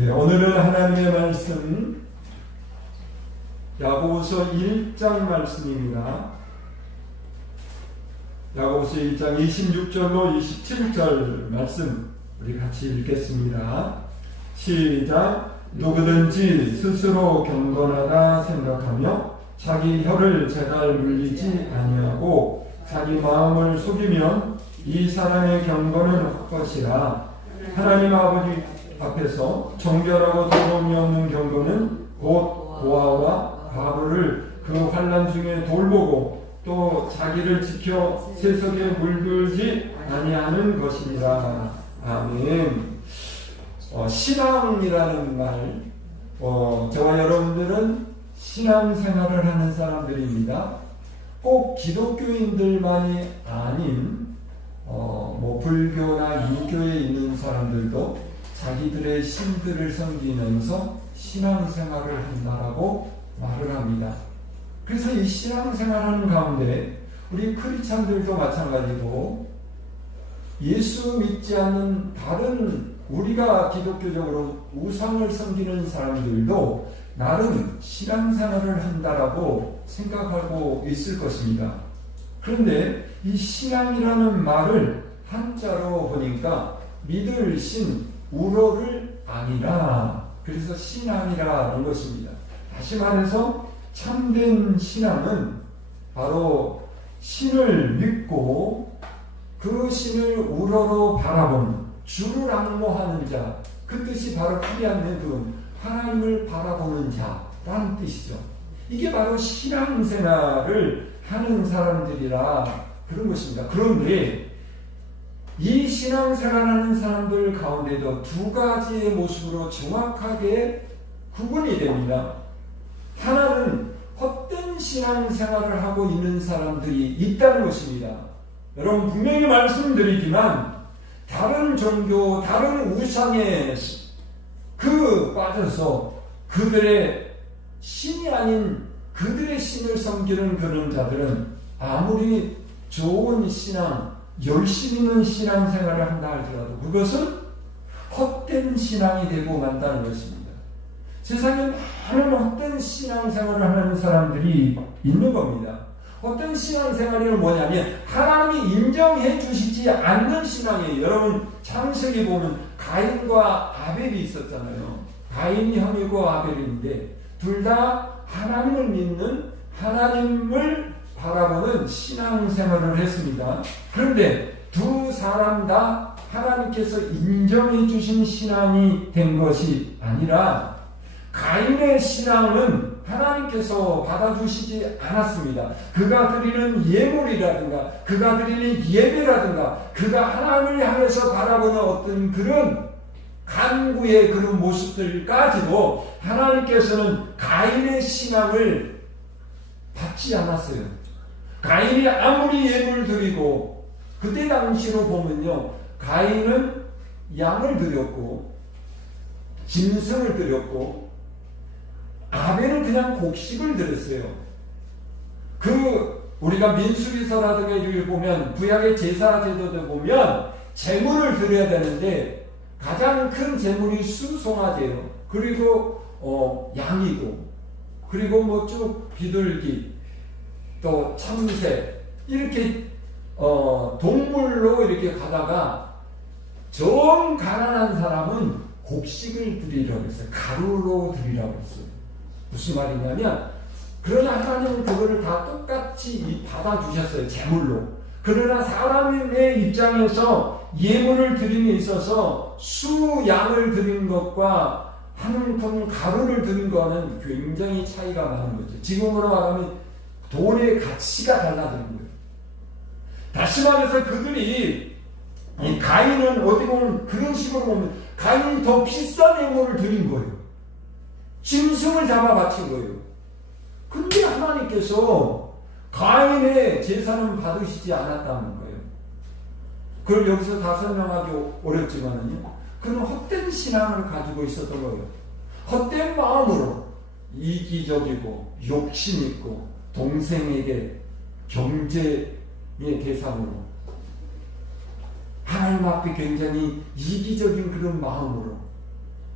네, 오늘은 하나님의 말씀 야고보서 1장 말씀입니다. 야고보서 1장 26절로 27절 말씀 우리 같이 읽겠습니다. 시작. 누구든지 스스로 경건하다 생각하며 자기 혀를 제갈 물리지 아니하고 자기 마음을 속이면 이 사람의 경건은 헛것이라. 하나님 아버지 앞에서 정결하고 더러움이 없는 경건은 곧 고아와 과부를 그 환난 중에 돌보고 또 자기를 지켜 세속에 물들지 아니하는 것이니라. 아멘. 신앙이라는 말, 저와 여러분들은 신앙생활을 하는 사람들입니다. 꼭 기독교인들만이 아닌 불교나 유교에 있는 사람들도 자기들의 신들을 섬기면서 신앙생활을 한다라고 말을 합니다. 그래서 이 신앙생활하는 가운데 우리 크리스찬들도 마찬가지고 예수 믿지 않는 다른 우리가 기독교적으로 우상을 섬기는 사람들도 나름 신앙생활을 한다라고 생각하고 있을 것입니다. 그런데 이 신앙이라는 말을 한자로 보니까 믿을 신, 우로를 아니라, 그래서 신앙이라는 것입니다. 다시 말해서 참된 신앙은 바로 신을 믿고 그 신을 우러러 바라보는, 주를 앙모하는 자, 그 뜻이 바로 크리안네분, 하나님을 바라보는 자라는 뜻이죠. 이게 바로 신앙생활을 하는 사람들이라 그런 것입니다. 그런데 이 신앙생활하는 사람들 가운데도 두 가지의 모습으로 정확하게 구분이 됩니다. 하나는 헛된 신앙생활을 하고 있는 사람들이 있다는 것입니다. 여러분 분명히 말씀드리지만 다른 종교, 다른 우상에 빠져서 그들의 신이 아닌 그들의 신을 섬기는 그런 자들은 아무리 좋은 신앙, 열심 있는 신앙생활을 한다 할지라도 그것은 헛된 신앙이 되고 만다는 것입니다. 세상에 많은 헛된 신앙생활을 하는 사람들이 있는 겁니다. 헛된 신앙생활이 뭐냐면 하나님이 인정해 주시지 않는 신앙이에요. 여러분 창세기 보면 가인과 아벨이 있었잖아요. 가인이 형이고 아벨인데 둘 다 하나님을 믿는, 하나님을 바라보는 신앙생활을 했습니다. 그런데 두 사람 다 하나님께서 인정해 주신 신앙이 된 것이 아니라 가인의 신앙은 하나님께서 받아주시지 않았습니다. 그가 드리는 예물이라든가 그가 드리는 예배라든가 그가 하나님을 향해서 바라보는 어떤 그런 간구의 그런 모습들까지도 하나님께서는 가인의 신앙을 받지 않았어요. 가인이 아무리 예물 드리고 그때 당시로 보면요, 가인은 양을 드렸고 짐승을 드렸고 아벨은 그냥 곡식을 드렸어요. 우리가 민수기서라든가 이를 보면 구약의 제사 제도들 보면 제물을 드려야 되는데 가장 큰 제물이 수송아지예요. 그리고 양이고 그리고 쭉 비둘기 또 참새 이렇게 동물로 이렇게 가다가 정 가난한 사람은 곡식을 드리라고 했어요. 가루로 드리라고 했어요. 무슨 말이냐면 그러나 하나님은 그거를 다 똑같이 받아주셨어요. 제물로. 그러나 사람의 입장에서 예물을 드림에 있어서 수양을 드린 것과 한 통 가루를 드린 거는 굉장히 차이가 많은 거죠. 지금으로 말하면 돈의 가치가 달라지는 거예요. 다시 말해서 그들이 이 가인은 어디 보면 그런 식으로 보면 가인이 더 비싼 예물을 드린 거예요. 짐승을 잡아 바친 거예요. 근데 하나님께서 가인의 제사는 받으시지 않았다는 거예요. 그걸 여기서 다 설명하기 어렵지만은요, 그는 헛된 신앙을 가지고 있었던 거예요. 헛된 마음으로 이기적이고 욕심 있고 동생에게 경제의 대상으로 하나님 앞에 굉장히 이기적인 그런 마음으로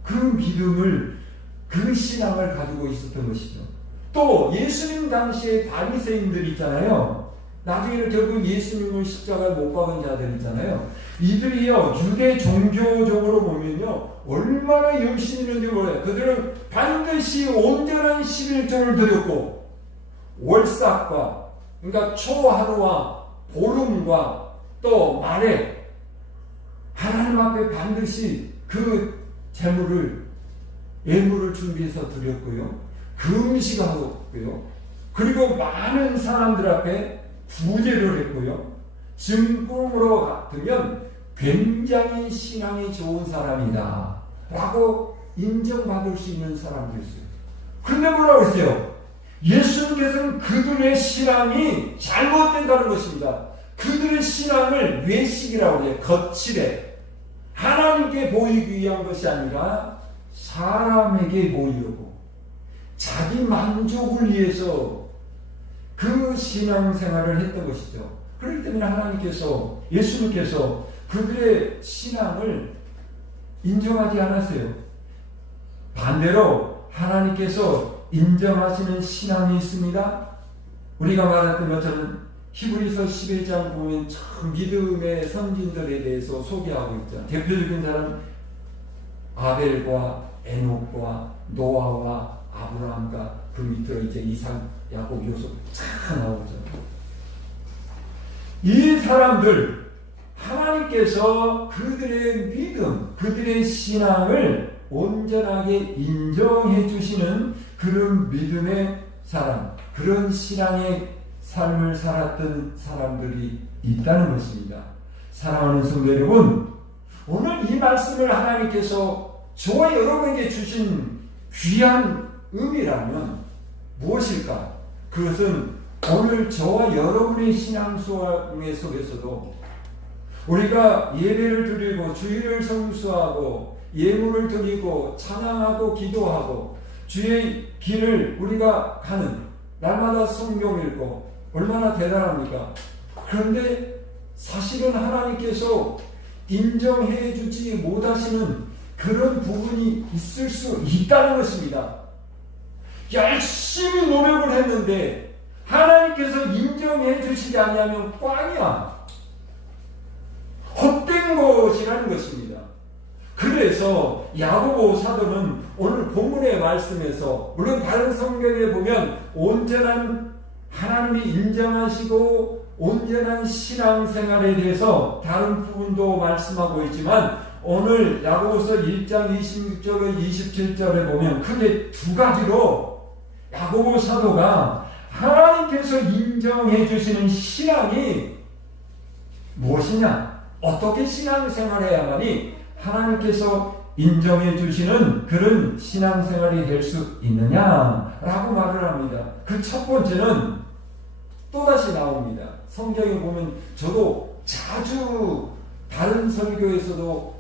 그 믿음을, 그 신앙을 가지고 있었던 것이죠. 또 예수님 당시에 바리새인들 있잖아요. 나중에는 결국 예수님을 십자가에 못 박은 자들 있잖아요. 이들이요, 유대 종교적으로 보면요, 얼마나 열심히 있는지 몰라요. 그들은 반드시 온전한 11조를 드렸고, 월삭과, 그러니까 초하루와 보름과 또 말에 하나님 앞에 반드시 그 제물을, 예물을 준비해서 드렸고요. 금식하고요. 그리고 많은 사람들 앞에 구제를 했고요. 증거로 같으면 굉장히 신앙이 좋은 사람이다 라고 인정받을 수 있는 사람도 있어요. 그런데 뭐라고 했어요? 예수님께서는 그들의 신앙이 잘못된다는 것입니다. 그들의 신앙을 외식이라고 해요. 거칠에. 하나님께 보이기 위한 것이 아니라 사람에게 보이려고, 자기 만족을 위해서 그 신앙생활을 했던 것이죠. 그렇기 때문에 하나님께서, 예수님께서 그들의 신앙을 인정하지 않았어요. 반대로 하나님께서 인정하시는 신앙이 있습니다. 우리가 말했던 것처럼 히브리서 11장 보면 참 믿음의 선진들에 대해서 소개하고 있죠. 대표적인 사람 아벨과 에녹과 노아와 아브라함과 그 밑으로 이제 이삭, 야곱, 요셉 쫙 나오죠. 이 사람들, 하나님께서 그들의 믿음, 그들의 신앙을 온전하게 인정해 주시는 그런 믿음의 사람, 그런 신앙의 삶을 살았던 사람들이 있다는 것입니다. 사랑하는 성도 여러분, 오늘 이 말씀을 하나님께서 저와 여러분에게 주신 귀한 의미라면 무엇일까? 그것은 오늘 저와 여러분의 신앙생활 속에서도 우리가 예배를 드리고 주일을 성수하고 예물을 드리고 찬양하고 기도하고 주의 길을 우리가 가는, 날마다 성경 읽고 얼마나 대단합니까? 그런데 사실은 하나님께서 인정해 주지 못하시는 그런 부분이 있을 수 있다는 것입니다. 열심히 노력을 했는데 하나님께서 인정해 주시지 않으면 꽝이야. 헛된 것이라는 것입니다. 그래서 야고보 사도는 오늘 본문의 말씀에서, 물론 다른 성경에 보면 온전한 하나님이 인정하시고 온전한 신앙생활에 대해서 다른 부분도 말씀하고 있지만, 오늘 야고보서 1장 26절과 27절에 보면 크게 두 가지로 야고보 사도가 하나님께서 인정해 주시는 신앙이 무엇이냐, 어떻게 신앙생활해야만이 하나님께서 인정해 주시는 그런 신앙생활이 될 수 있느냐라고 말을 합니다. 그 첫 번째는 또다시 나옵니다. 성경에 보면 저도 자주 다른 설교에서도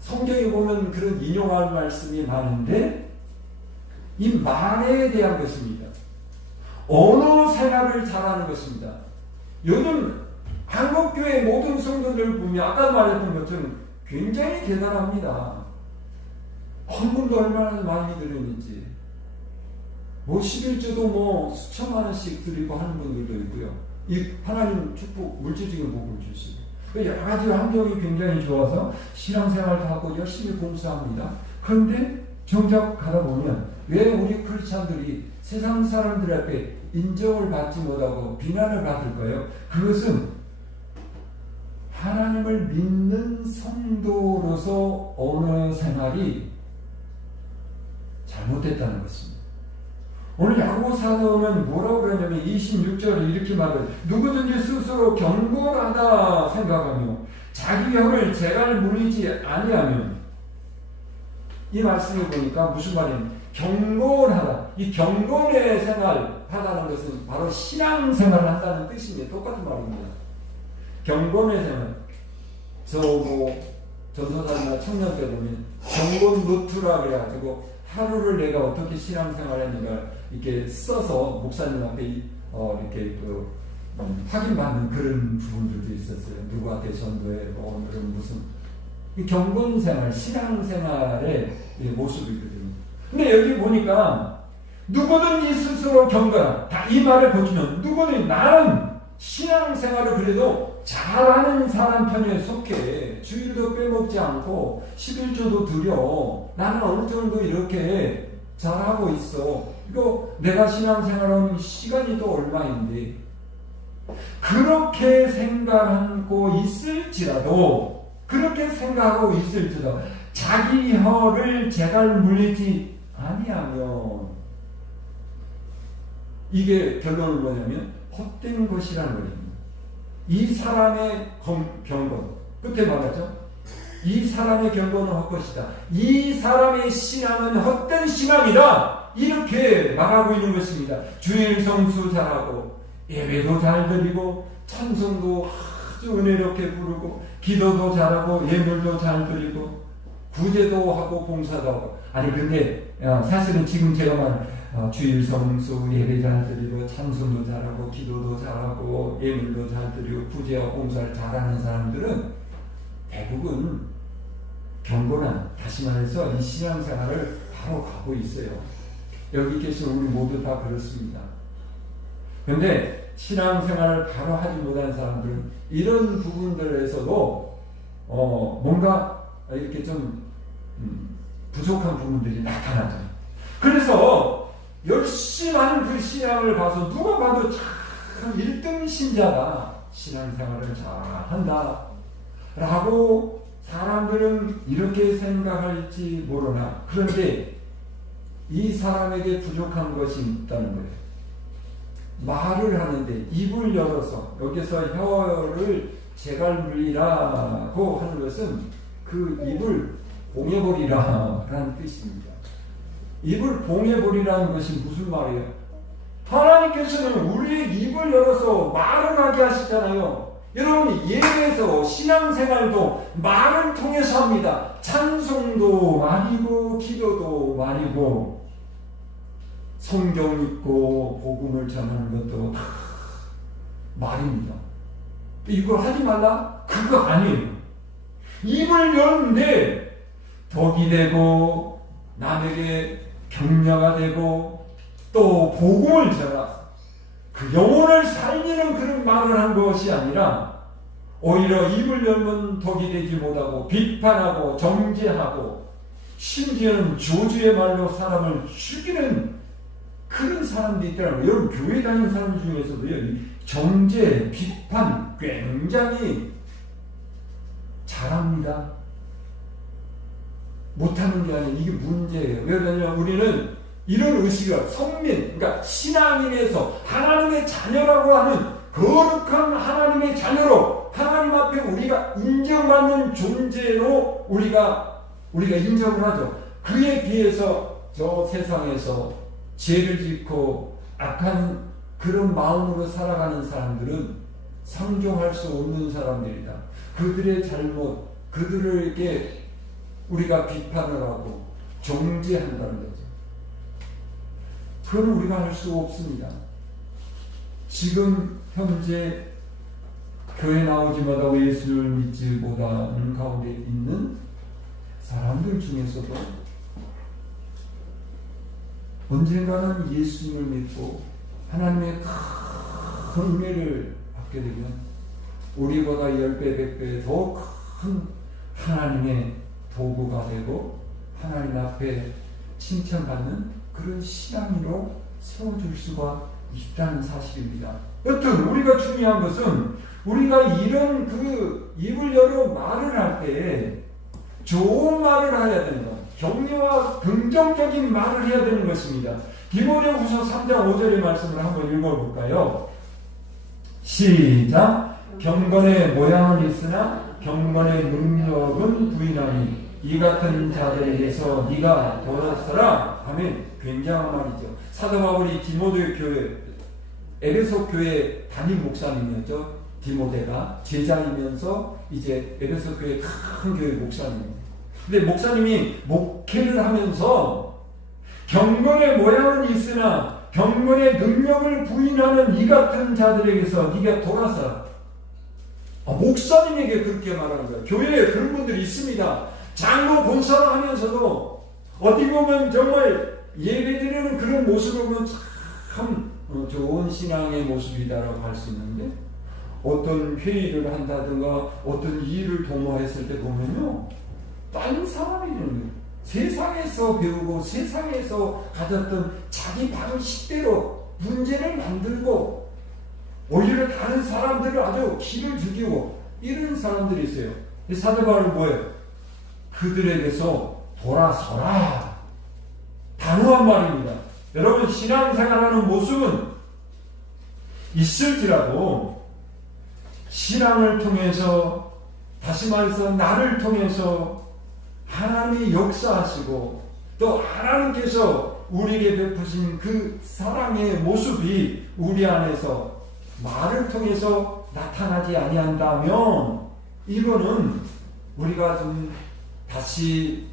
성경에 보면 그런 인용할 말씀이 많은데, 이 말에 대한 것입니다. 언어 생활을 잘하는 것입니다. 요즘 한국교회 모든 성도들 보면 아까 말했던 것처럼 굉장히 대단합니다. 헌금도 얼마나 많이 드리는지, 뭐 11조도 뭐 수천만 원씩 드리고 하는 분들도 있고요. 이 하나님 축복, 물질적인 복을 주시고, 여러 가지 환경이 굉장히 좋아서 신앙생활도 하고 열심히 봉사합니다. 그런데 정작 가다 보면 왜 우리 크리스찬들이 세상 사람들 앞에 인정을 받지 못하고 비난을 받을까요? 그것은 하나님을 믿는 성도로서 언어 생활이 잘못됐다는 것입니다. 오늘 야고보 사도는 뭐라고 그러냐면 26절에 이렇게 말해요. 누구든지 스스로 경건하다 생각하며 자기 형을 재갈 물리지 아니하면, 이 말씀을 보니까 무슨 말이냐면 경건하다. 이 경건의 생활 하다는 것은 바로 신앙생활을 한다는 뜻입니다. 똑같은 말입니다. 경건의 생활. 저 뭐 전도사나 청년 때 보면 경건 노트라 그래가지고 하루를 내가 어떻게 신앙생활 했는가 이렇게 써서 목사님 앞에 이렇게 확인받는 그런 부분들도 있었어요. 누구한테 전도해, 오늘은 무슨 이 경건생활, 신앙생활의 모습이거든요. 근데 여기 보니까 누구든지 스스로 경건하라. 다 이 말을 보시면 누구든지 나는 신앙생활을 그래도 잘하는 사람 편에 속해 주일도 빼먹지 않고 11조도 드려 나는 어느 정도 이렇게 잘하고 있어. 이거 내가 신앙생활하는 시간이 또 얼마인데 그렇게 생각하고 있을지라도 자기 혀를 제갈 물리지 아니하면 이게 결론은 뭐냐면 헛된 것이라는 거예요. 이 사람의 경건 끝에 말하죠. 이 사람의 경건은 헛것이다. 이 사람의 신앙은 헛된 신앙이다. 이렇게 말하고 있는 것입니다. 주일 성수 잘하고 예배도 잘 드리고 찬송도 아주 은혜롭게 부르고 기도도 잘하고 예물도 잘 드리고 구제도 하고 봉사도 하고 아니 근데 사실은 지금 제가 말한 주일 성수 예배 잘 드리고 찬송도 잘하고 기도도 잘하고 예물도 잘 드리고 구제와 봉사를 잘하는 사람들은 대부분 경건한 다시 말해서 이 신앙생활을 바로 가고 있어요. 여기 계신 우리 모두 다 그렇습니다. 그런데 신앙생활을 바로 하지 못한 사람들은 이런 부분들에서도 뭔가 이렇게 좀 부족한 부분들이 나타나죠. 그래서 열심히 하는 그 신앙을 봐서 누가 봐도 참 1등 신자다. 신앙생활을 잘한다. 라고 사람들은 이렇게 생각할지 모르나 그런데 이 사람에게 부족한 것이 있다는 거예요. 말을 하는데 입을 열어서 여기서 혀를 제갈 물리라고 하는 것은 그 입을 봉해버리라라는 뜻입니다. 입을 봉해버리라는 것이 무슨 말이에요? 하나님께서는 우리의 입을 열어서 말을 하게 하시잖아요. 여러분 예배에서 신앙생활도 말을 통해서 합니다. 찬송도 말이고 기도도 말이고 성경 읽고 복음을 전하는 것도 다 말입니다. 이걸 하지 말라? 그거 아니에요. 입을 여는데 덕이 되고 남에게 격려가 되고 또 복음을 전하 그 영혼을 살리는 그런 말을 한 것이 아니라 오히려 입을 열면 덕이 되지 못하고 비판하고 정죄하고 심지어는 저주의 말로 사람을 죽이는 그런 사람들이 있더라고요. 여러분 교회 다니는 사람 중에서도요 이 정죄, 비판 굉장히 잘합니다. 못하는 게 아니라 이게 문제예요. 왜냐하면 우리는 이런 의식을 성민, 그러니까 신앙인에서 하나님의 자녀라고 하는 거룩한 하나님의 자녀로 하나님 앞에 우리가 인정받는 존재로 우리가 인정을 하죠. 그에 비해서 저 세상에서 죄를 짓고 악한 그런 마음으로 살아가는 사람들은 상종할 수 없는 사람들이다. 그들의 잘못, 그들에게 우리가 비판을 하고 정죄한다는 거죠. 그건 우리가 할 수 없습니다. 지금 현재 교회 나오지 못하고 예수를 믿지 못하는 가운데 있는 사람들 중에서도 언젠가는 예수님을 믿고 하나님의 큰 은혜를 받게 되면 우리보다 10배, 100배 더 큰 하나님의 도구가 되고 하나님 앞에 칭찬받는 그런 신앙으로 세워줄 수가 있다는 사실입니다. 여튼 우리가 중요한 것은 우리가 이런 그 입을 열어 말을 할 때 좋은 말을 해야 되는 것, 격려와 긍정적인 말을 해야 되는 것입니다. 디모데후서 3장 5절의 말씀을 한번 읽어볼까요? 시작. 경건의 모양은 있으나 경건의 능력은 부인하니 이 같은 자들에게서 네가 돌아서라 하면 굉장한 말이죠. 사도 바울이 디모데 교회 에베소 교회 담임 목사님이었죠. 디모데가 제자이면서 이제 에베소 교회 큰 교회 목사님입니다. 근데 목사님이 목회를 하면서 경건의 모양은 있으나 경건의 능력을 부인하는 이 같은 자들에게서 네가 돌아서라. 목사님에게 그렇게 말하는 거예요. 교회에 그런 분들이 있습니다. 장로 본사를 하면서도 어떻게 보면 정말 예배드리는 그런 모습을 보면 참 좋은 신앙의 모습이다라고 할 수 있는데, 어떤 회의를 한다든가 어떤 일을 도모했을 때 보면요, 딴 사람이 되는 거예요. 세상에서 배우고 세상에서 가졌던 자기 방식대로 문제를 만들고 오히려 다른 사람들을 아주 기를 죽이고 이런 사람들이 있어요. 사도 바울은 뭐예요? 그들에게서 돌아서라. 단호한 말입니다. 여러분, 신앙생활하는 모습은 있을지라도 신앙을 통해서, 다시 말해서 나를 통해서 하나님이 역사하시고 또 하나님께서 우리에게 베푸신 그 사랑의 모습이 우리 안에서 말을 통해서 나타나지 아니한다면, 이거는 우리가 좀 다시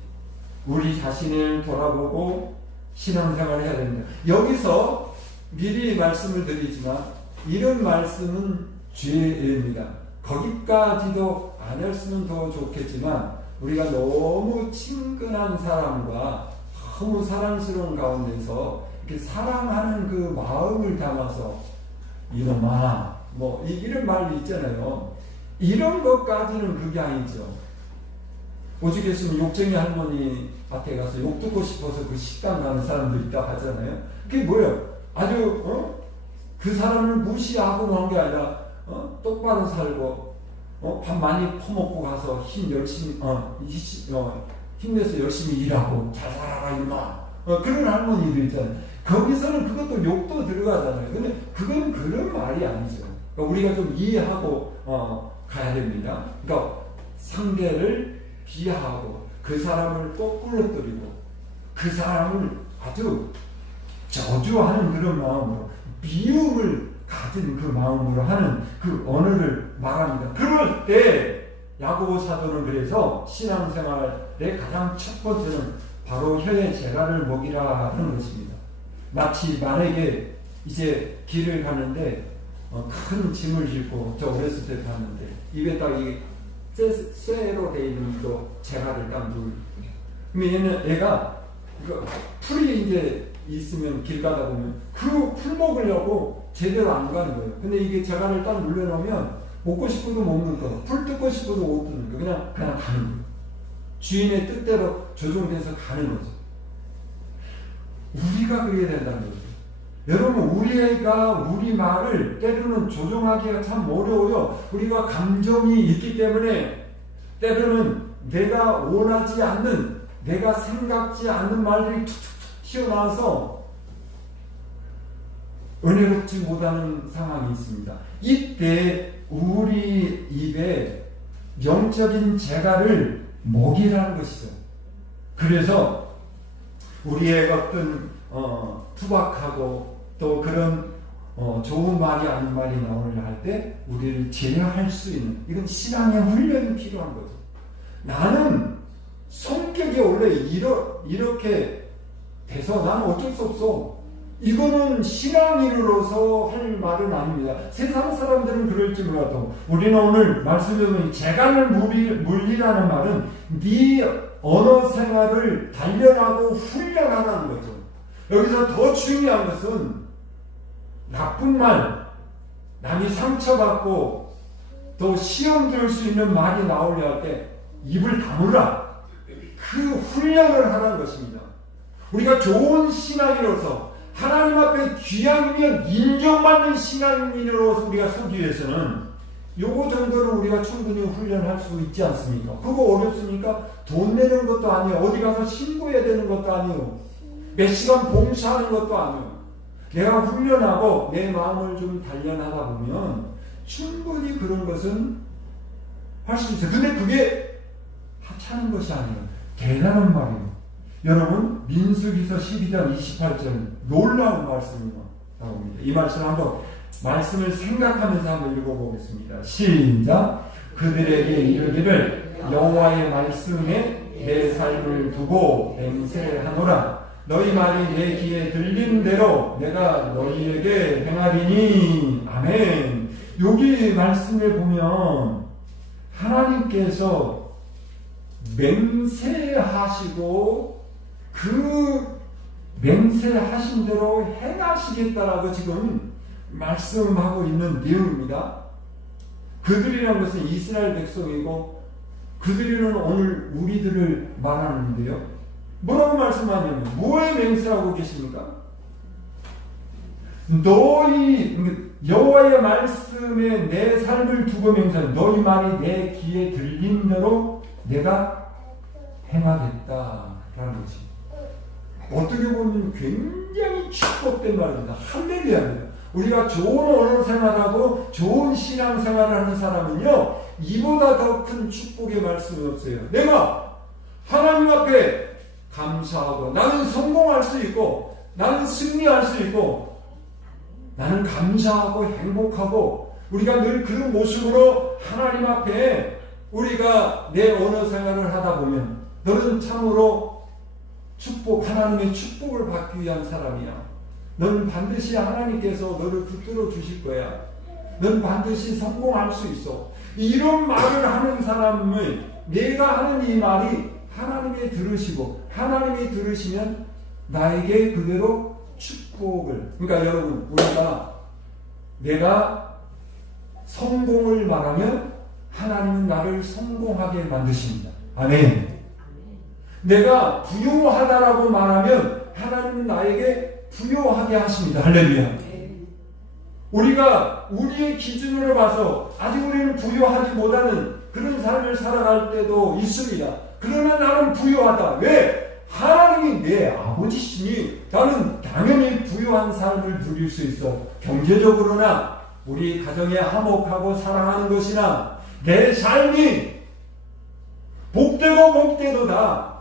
우리 자신을 돌아보고 신앙생활을 해야 됩니다. 여기서 미리 말씀을 드리지만 이런 말씀은 죄입니다. 거기까지도 안 했으면 더 좋겠지만, 우리가 너무 친근한 사람과 너무 사랑스러운 가운데서 이렇게 사랑하는 그 마음을 담아서 이놈아 뭐 이런 말이 있잖아요. 이런 것까지는 그게 아니죠. 오죽했으면 욕쟁이 할머니 밭에 가서 욕 듣고 싶어서 그 식당 가는 사람도 있다 하잖아요. 그게 뭐예요? 아주 그 사람을 무시하고 그런 게 아니라 똑바로 살고 밥 많이 퍼먹고 가서 힘내서 열심히 일하고 잘 살아라 이놈아, 그런 할머니들 있잖아요. 거기서는 그것도 욕도 들어가잖아요. 근데 그건 그런 말이 아니죠. 그러니까 우리가 좀 이해하고 가야 됩니다. 그러니까 상대를 비하하고 그 사람을 거꾸러뜨리고 그 사람을 아주 저주하는 그런 마음으로, 미움을 가진 그 마음으로 하는 그 언어를 말합니다. 그럴 때 야고보 사도는 그래서 신앙생활의 가장 첫 번째는 바로 혀의 재갈을 먹이라 하는 것입니다. 마치 만약에 이제 길을 가는데 큰 짐을 싣고, 저 어렸을 때 봤는데 입에다 이 쇠로 되어 있는 거 재갈을 딱 누르고, 그러면 얘는 애가 풀이 이제 있으면 길 가다 보면 그 풀 먹으려고 제대로 안 가는 거예요. 근데 이게 재갈을 딱 눌러놓으면 먹고 싶어도 먹는 거, 풀 뜯고 싶어도 못 뜯는 거, 그냥 가는 거예요. 주인의 뜻대로 조종돼서 가는 거죠. 우리가 그래야 된다는 거죠. 여러분, 우리가 우리 말을 때로는 조종하기가 참 어려워요. 우리가 감정이 있기 때문에 때로는 내가 원하지 않는, 내가 생각지 않는 말들이 툭툭툭 튀어나와서 은혜롭지 못하는 상황이 있습니다. 이때 우리 입에 영적인 재갈을 먹이라는 것이죠. 그래서 우리의 어떤 투박하고 또 그런 좋은 말이 아닌 말이 나오려 할 때 우리를 제어할 수 있는, 이건 신앙의 훈련이 필요한 거죠. 나는 성격이 원래 이렇게 돼서 나는 어쩔 수 없어. 이거는 신앙인으로서 할 말은 아닙니다. 세상 사람들은 그럴지 몰라도 우리는 오늘 말씀에 보면 재갈을 물리라는 말은 네 언어 생활을 단련하고 훈련하라는 거죠. 여기서 더 중요한 것은 나쁜 말, 남이 상처받고 또 시험 들 수 있는 말이 나오려 할 때 입을 다물라. 그 훈련을 하라는 것입니다. 우리가 좋은 신앙인으로서 하나님 앞에 귀함이면 인정받는 신앙인으로서 우리가 서기 위해서는 요거 정도는 우리가 충분히 훈련할 수 있지 않습니까? 그거 어렵습니까? 돈 내는 것도 아니에요. 어디 가서 신고해야 되는 것도 아니에요. 몇 시간 봉사하는 것도 아니에요. 내가 훈련하고 내 마음을 좀 단련하다 보면 충분히 그런 것은 할 수 있어요. 근데 그게 하찮은 것이 아니에요. 대단한 말이에요. 여러분, 민수기서 12장 28절 놀라운 말씀이 나옵니다. 이 말씀 한번 말씀을 생각하면서 한번 읽어보겠습니다. 시작. 그들에게 이르기를 여호와의 말씀에 내 삶을 두고 맹세하노라. 너희 말이 내 귀에 들린 대로 내가 너희에게 행하리니. 아멘. 여기 말씀에 보면 하나님께서 맹세하시고 그 맹세하신 대로 행하시겠다라고 지금 말씀하고 있는 내용입니다. 그들이라는 것은 이스라엘 백성이고 그들이는 오늘 우리들을 말하는데요. 뭐라고 말씀하냐면 뭐에 맹세하고 계십니까? 너희 여호와의 말씀에 내 삶을 두고 맹세하는 너희 말이 내 귀에 들린 대로 내가 행하겠다라는 거지. 어떻게 보면 굉장히 축복된 말입니다. 할렐루야입니다. 우리가 좋은 언어 생활하고 좋은 신앙 생활을 하는 사람은요, 이보다 더 큰 축복의 말씀이 없어요. 내가 하나님 앞에 감사하고 나는 성공할 수 있고 나는 승리할 수 있고 나는 감사하고 행복하고 우리가 늘 그런 모습으로 하나님 앞에 우리가 내 언어 생활을 하다 보면 너는 참으로 축복, 하나님의 축복을 받기 위한 사람이야. 너는 반드시 하나님께서 너를 붙들어 주실 거야. 넌 반드시 성공할 수 있어. 이런 말을 하는 사람을 내가 하는 이 말이 하나님이 들으시고 하나님이 들으시면 나에게 그대로 축복을, 그러니까 여러분 우리가 내가 성공을 말하면 하나님은 나를 성공하게 만드십니다. 아멘. 내가 부유하다라고 말하면 하나님은 나에게 부유하게 하십니다. 할렐루야. 우리가 우리의 기준으로 봐서 아직 우리는 부유하지 못하는 그런 삶을 살아갈 때도 있습니다. 그러나 나는 부유하다. 왜? 하나님이 내 아버지시니 나는 당연히 부유한 삶을 누릴 수 있어. 경제적으로나 우리 가정에 화목하고 사랑하는 것이나 내 삶이 복되고 복되도다.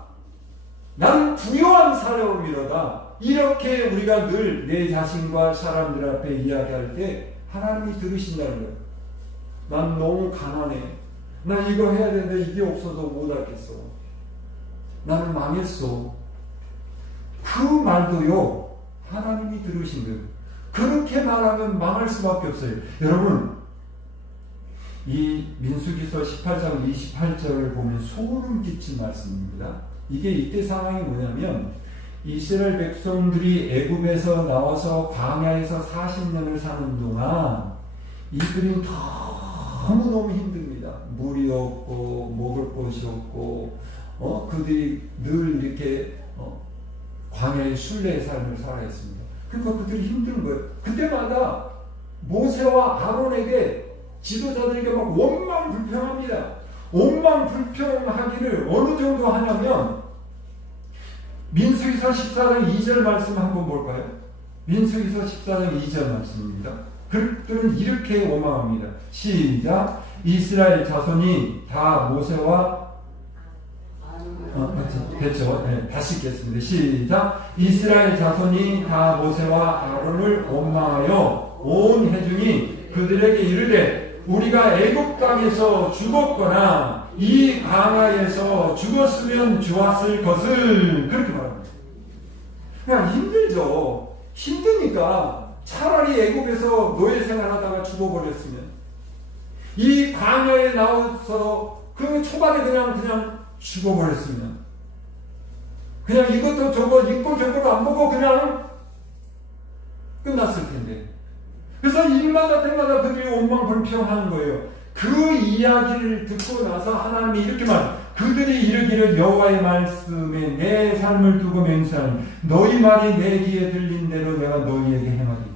나는 부유한 사람이로다. 이렇게 우리가 늘 내 자신과 사람들 앞에 이야기할 때 하나님이 들으신다는 거예요. 난 너무 가난해. 나 이거 해야 되는데 이게 없어서 못하겠어. 나는 망했어. 그 말도요 하나님이 들으신 거예요. 그렇게 말하면 망할 수밖에 없어요. 여러분 이 민수기서 18장 28절을 보면 소름 끼친 말씀입니다. 이게 이때 상황이 뭐냐면 이스라엘 백성들이 애굽에서 나와서 광야에서 40년을 사는 동안 이들이 너무너무 힘듭니다. 물이 없고 먹을 것이 없고 그들이 늘 이렇게 광야의 순례의 삶을 살아야 했습니다. 그러니까 그들이 힘든 거예요. 그때마다 모세와 아론에게 지도자들에게 막 원망불평합니다. 원망불평하기를 어느 정도 하냐면 민수기서 14장 2절 말씀 한번 볼까요? 민수기서 14장 2절 말씀입니다. 그들은 이렇게 원망합니다. 시작. 이스라엘 자손이 다 모세와 됐죠. 네, 다시 읽겠습니다. 시작. 이스라엘 자손이 다 모세와 아론을 원망하여 온 회중이 그들에게 이르되 우리가 애굽 땅에서 죽었거나 이 광야에서 죽었으면 좋았을 것을 그렇게 말합니다. 그냥 힘들죠. 힘드니까 차라리 애굽에서 노예 생활하다가 죽어버렸으면 이 광야에 나와서 그 초반에 그냥 죽어버렸으면 그냥 이것도 저거 있고 저거 안 보고 그냥 끝났을 텐데. 그래서 일마다 때마다 그들이 원망불평하는 거예요. 그 이야기를 듣고 나서 하나님이 이렇게 그들이 이르기를 여호와의 말씀에 내 삶을 두고 맹세하니 너희 말이 내 귀에 들린 대로 내가 너희에게 행하리니.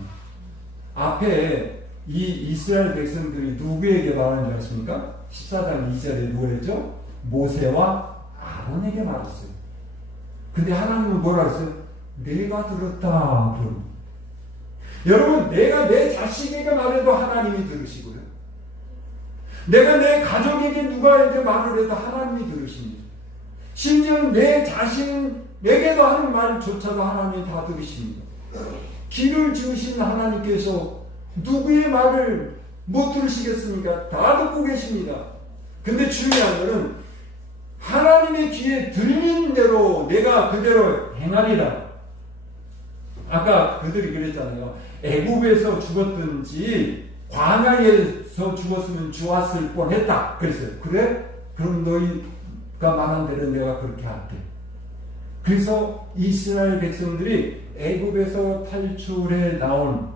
앞에 이 이스라엘 백성들이 누구에게 말하는 줄 아십니까? 14장 2절에 누구랬죠? 모세와 아론에게 말했어요. 근데 하나님은 뭐라 했어요? 내가 들었다. 그럼 여러분, 내가 내 자식에게 말해도 하나님이 들으시고요. 내가 내 가족에게 누가에게 말을 해도 하나님이 들으십니다. 심지어 내 자신에게도 하는 말조차도 하나님이 다 들으십니다. 길을 지으신 하나님께서 누구의 말을 못 들으시겠습니까? 다 듣고 계십니다. 근데 중요한 것은 하나님의 귀에 들린 대로 내가 그대로 행하리라. 아까 그들이 그랬잖아요. 애굽에서 죽었든지 광야에 위해서 죽었으면 좋았을 뻔했다 그랬어요. 그래? 그럼 너희가 말한 대로 내가 그렇게 할게. 그래서 이스라엘 백성들이 애굽에서 탈출해 나온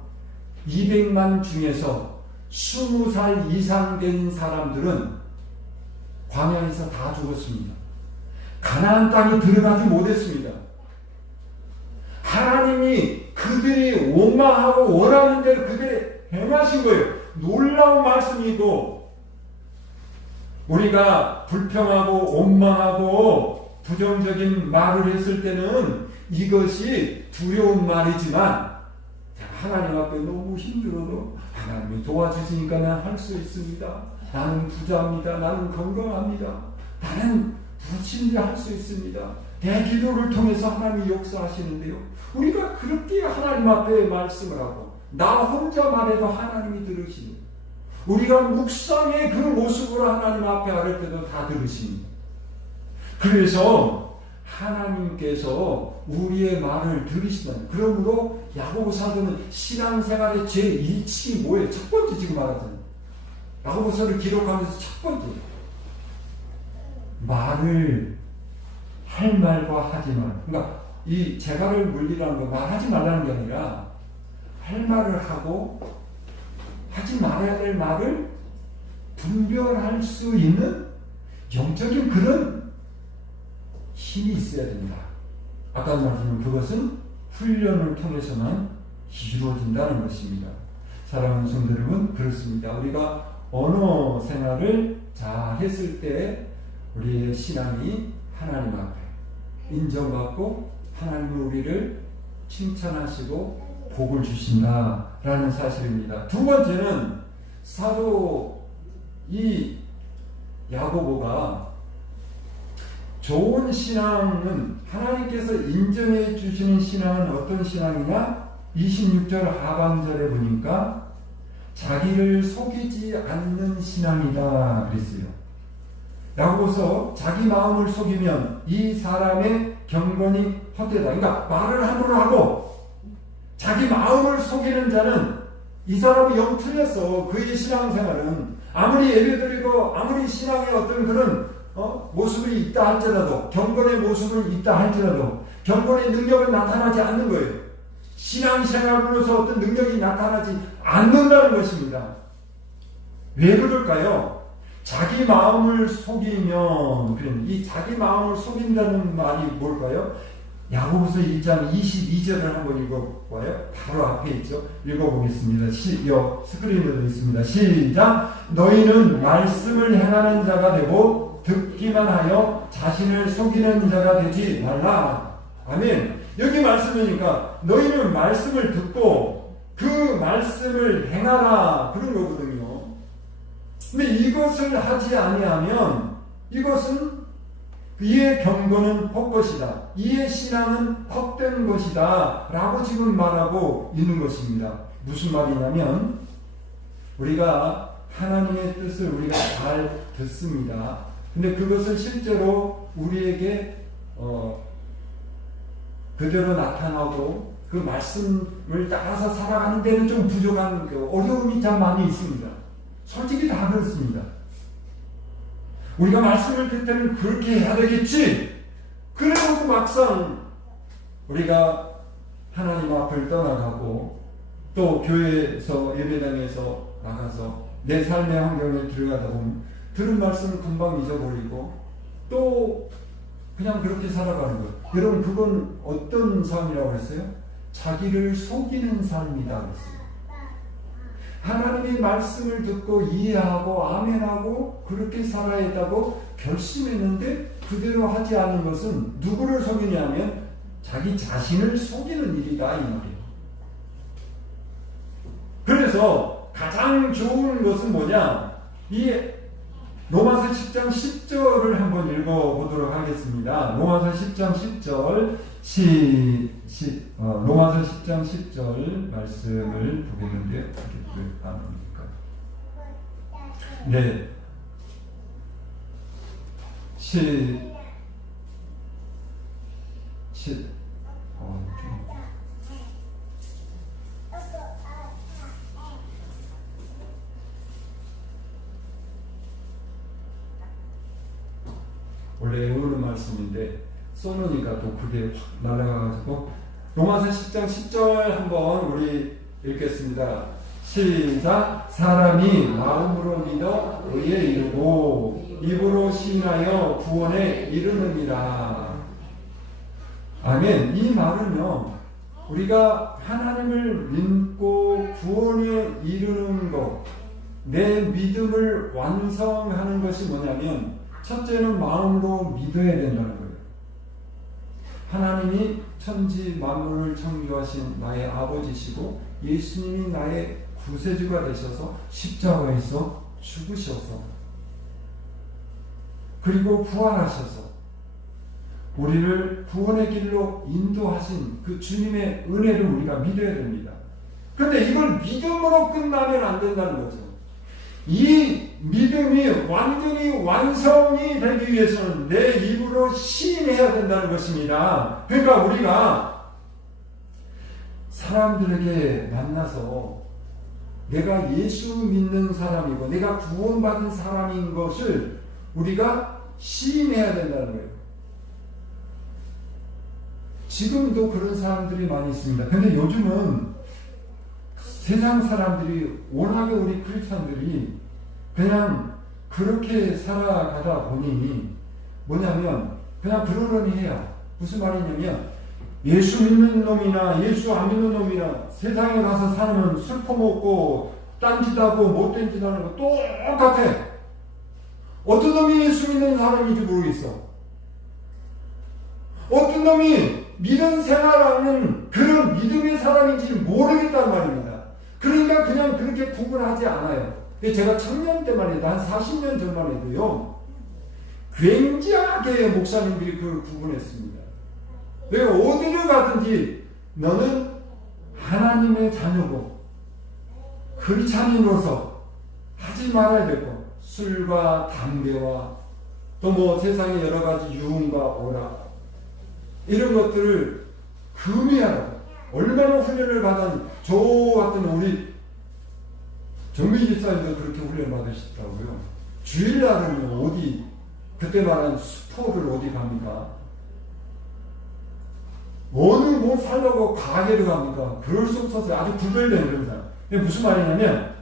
200만 중에서 20살 이상 된 사람들은 광야에서 다 죽었습니다. 가나안 땅에 들어가지 못했습니다. 하나님이 그들이 원망하고 원하는 대로 그들이 행하신 거예요. 놀라운 말씀이고, 우리가 불평하고 원망하고 부정적인 말을 했을 때는 이것이 두려운 말이지만, 하나님 앞에 너무 힘들어도 하나님이 도와주시니까 난 할 수 있습니다. 나는 부자입니다. 나는 건강합니다. 나는 무엇인지 할 수 있습니다. 내 기도를 통해서 하나님이 역사하시는데요. 우리가 그렇게 하나님 앞에 말씀을 하고 나 혼자 말해도 하나님이 들으시는, 우리가 묵상의 그 모습으로 하나님 앞에 아를 때도 다 들으십니다. 그래서 하나님께서 우리의 말을 들으시다는, 그러므로 야고보 사도는 신앙생활의 제1칙이 뭐예요? 첫 번째 지금 말하잖아요. 야고보서를 기록하면서 첫 번째, 말을 할 말과 하지 말. 그러니까 이 재갈을 물리라는 거 말하지 말라는 게 아니라 할 말을 하고 하지 말아야 될 말을 분별할 수 있는 영적인 그런 힘이 있어야 된다. 아까 말씀드린 그것은 훈련을 통해서만 이루어진다는 것입니다. 사랑하는 성도 여러분, 그렇습니다. 우리가 언어 생활을 잘 했을 때 우리의 신앙이 하나님 앞에 인정받고 하나님은 우리를 칭찬하시고 복을 주신다라는 사실입니다. 두 번째는 사도 이 야고보가 좋은 신앙은, 하나님께서 인정해 주시는 신앙은 어떤 신앙이냐? 26절 하반절에 보니까 자기를 속이지 않는 신앙이다 그랬어요. 야고보서 자기 마음을 속이면 이 사람의 경건이 헛되다. 그러니까 말을 함부로 하고 자기 마음을 속이는 자는 이 사람이 영 틀렸어. 그의 신앙생활은 아무리 예배드리고 아무리 신앙의 어떤 그런 모습이 있다 할지라도, 경건의 모습을 있다 할지라도 경건의 능력은 나타나지 않는 거예요. 신앙생활로서 어떤 능력이 나타나지 않는다는 것입니다. 왜 그럴까요? 자기 마음을 속이면, 이 자기 마음을 속인다는 말이 뭘까요? 야고보서 1장 22절을 한번 읽어봐요. 바로 앞에 있죠. 읽어보겠습니다. 스크린에도 있습니다. 시작. 너희는 말씀을 행하는 자가 되고 듣기만 하여 자신을 속이는 자가 되지 말라. 아멘. 여기 말씀이니까 너희는 말씀을 듣고 그 말씀을 행하라, 그런 거거든요. 근데 이것을 하지 아니하면 이것은 이의 경건은 헛것이다, 이의 신앙은 헛된 것이다 라고 지금 말하고 있는 것입니다. 무슨 말이냐면, 우리가 하나님의 뜻을 우리가 잘 듣습니다. 근데 그것을 실제로 우리에게 그대로 나타나고 그 말씀을 따라서 살아가는 데는 좀 부족한 어려움이 참 많이 있습니다. 솔직히 다 그렇습니다. 우리가 말씀을 듣을 때는 그렇게 해야 되겠지. 그래도 막상 우리가 하나님 앞을 떠나가고 또 교회에서 예배당에서 나가서 내 삶의 환경에 들어가다 보면 들은 말씀을 금방 잊어버리고 또 그냥 그렇게 살아가는 거예요. 여러분, 그건 어떤 삶이라고 했어요? 자기를 속이는 삶이다 그랬어요. 하나님의 말씀을 듣고 이해하고 아멘하고 그렇게 살아야 했다고 결심했는데 그대로 하지 않은 것은 누구를 속이냐면 자기 자신을 속이는 일이다 이 말이에요. 그래서 가장 좋은 것은 뭐냐? 이 로마서 10장 10절을 한번 읽어보도록 하겠습니다. 로마서 10장 10절 로마서 10장 10절 말씀을 보겠는데요. 이렇게 안 옵니까? 네. 원래 외우는 말씀인데 쏘놓으니까 또 그게 확 날아가가지고 로마서 10장 10절 한번 우리 읽겠습니다. 시작. 사람이 마음으로 믿어 의에 이르고 입으로 시인하여 구원에 이르느니라. 아멘. 이 말은요, 우리가 하나님을 믿고 구원에 이르는 것, 내 믿음을 완성하는 것이 뭐냐면 첫째는 마음으로 믿어야 된다는 거예요. 하나님이 천지 만물을 창조하신 나의 아버지시고 예수님이 나의 구세주가 되셔서 십자가에서 죽으셔서 그리고 부활하셔서 우리를 구원의 길로 인도하신 그 주님의 은혜를 우리가 믿어야 됩니다. 그런데 이걸 믿음으로 끝나면 안 된다는 거죠. 이 믿음이 완전히 완성이 되기 위해서는 내 입으로 시인해야 된다는 것입니다. 그러니까 우리가 사람들에게 만나서 내가 예수 믿는 사람이고 내가 구원받은 사람인 것을 우리가 시인해야 된다는 거예요. 지금도 그런 사람들이 많이 있습니다. 근데 요즘은 세상 사람들이 워낙에 우리 크리스천들이 그냥 그렇게 살아가다 보니 뭐냐면 그냥 그러려니 해요. 무슨 말이냐면 예수 믿는 놈이나 예수 안 믿는 놈이나 세상에 가서 살면 술 퍼먹고 딴짓하고 못된 짓 하는 거 똑같아. 어떤 놈이 예수 믿는 사람인지 모르겠어. 어떤 놈이 믿음 생활하는 그런 믿음의 사람인지 모르겠단 말입니다. 그러니까 그냥 그렇게 구분하지 않아요. 제가 청년 때만 해도 한 40년 전만 해도요, 굉장하게 목사님들이 그걸 구분했습니다. 내가 어디를 가든지 너는 하나님의 자녀고 크리스찬으로서 하지 말아야 될 것, 술과 담배와 또 뭐 세상의 여러 가지 유흥과 오락 이런 것들을 금해하라고. 얼마나 훈련을 받은 저 같은 우리 정미 집사님도 그렇게 훈련 받으시더라고요. 주일날은 어디 그때 말한 스포를 어디 갑니까? 어느 뭐 살려고 가게를 갑니까? 그럴 수 없었어요. 아주 구별된 그런 사람. 근데 무슨 말이냐면,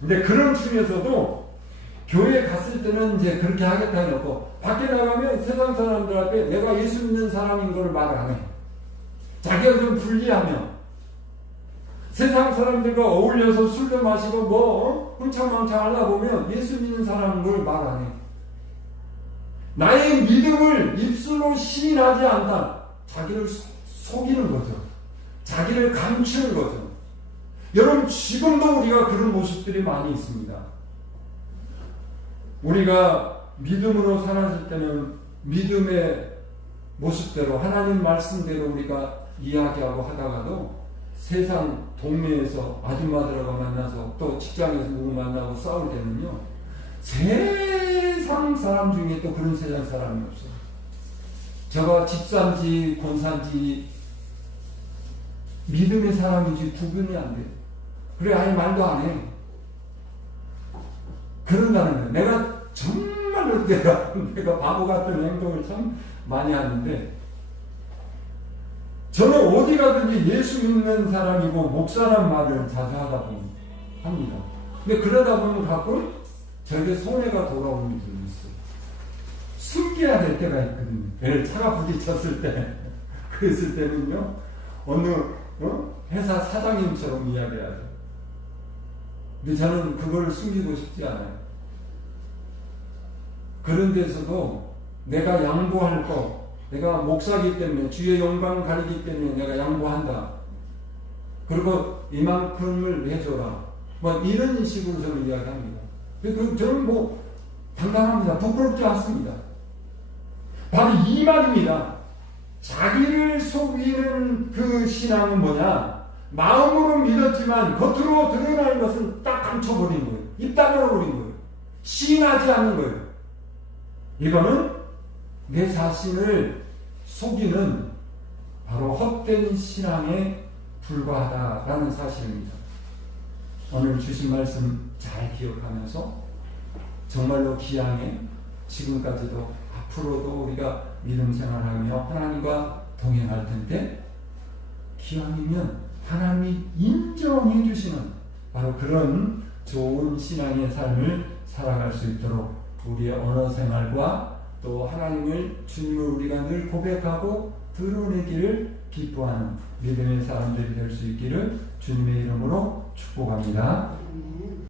근데 그런 중에서도 교회에 갔을 때는 이제 그렇게 하겠다 해놓고 밖에 나가면 세상 사람들한테 내가 예수 믿는 사람인 걸 말 안 해. 자기가 좀 불리하면 세상 사람들과 어울려서 술도 마시고 뭐 흥청망청 하다 보면 예수 믿는 사람인 걸 말 안 해. 나의 믿음을 입술로 시인하지 않다. 자기를 속이는 거죠. 자기를 감추는 거죠. 여러분, 지금도 우리가 그런 모습들이 많이 있습니다. 우리가 믿음으로 살아질 때는 믿음의 모습대로 하나님 말씀대로 우리가 이야기하고 하다가도 세상 동네에서 아줌마들하고 만나서 또 직장에서 누구 만나고 싸울 때는요, 세상 사람 중에 또 그런 세상 사람이 없어요. 저가 집사인지 권사인지 믿음의 사람인지 구분이 안 돼요. 그래, 아예 말도 안 해. 그런다는 거예요. 내가 정말로 내가 바보 같은 행동을 참 많이 하는데, 저는 어디 가든지 예수 믿는 사람이고 목사란 말을 자주 하다 합니다. 근데 그러다 보면 가끔 저에게 손해가 돌아오는 일이 있어요. 숨겨야 될 때가 있거든요. 차가 부딪혔을 때, 그랬을 때는요, 어느 회사 사장님처럼 이야기해야 돼요. 근데 저는 그걸 숨기고 싶지 않아요. 그런 데서도 내가 양보할 거, 내가 목사기 때문에 주의 영광 가리기 때문에 내가 양보한다. 그리고 이만큼을 내줘라. 뭐 이런 식으로 저는 이야기합니다. 저는 뭐 당당합니다. 부끄럽지 않습니다. 바로 이 말입니다. 자기를 속이는 그 신앙은 뭐냐? 마음으로 믿었지만 겉으로 드러나는 것은 딱 감춰버린 거예요. 입 다물어버린 거예요. 시인하지 않는 거예요. 이거는 내 자신을 속이는 바로 헛된 신앙에 불과하다라는 사실입니다. 오늘 주신 말씀 잘 기억하면서 정말로 기양에 지금까지도 앞으로도 우리가 믿음 생활하며 하나님과 동행할 텐데, 기왕이면 하나님이 인정해 주시는 바로 그런 좋은 신앙의 삶을 살아갈 수 있도록 우리의 언어 생활과 또 하나님을, 주님을 우리가 늘 고백하고 드러내기를 기뻐하는 믿음의 사람들이 될 수 있기를 주님의 이름으로 축복합니다.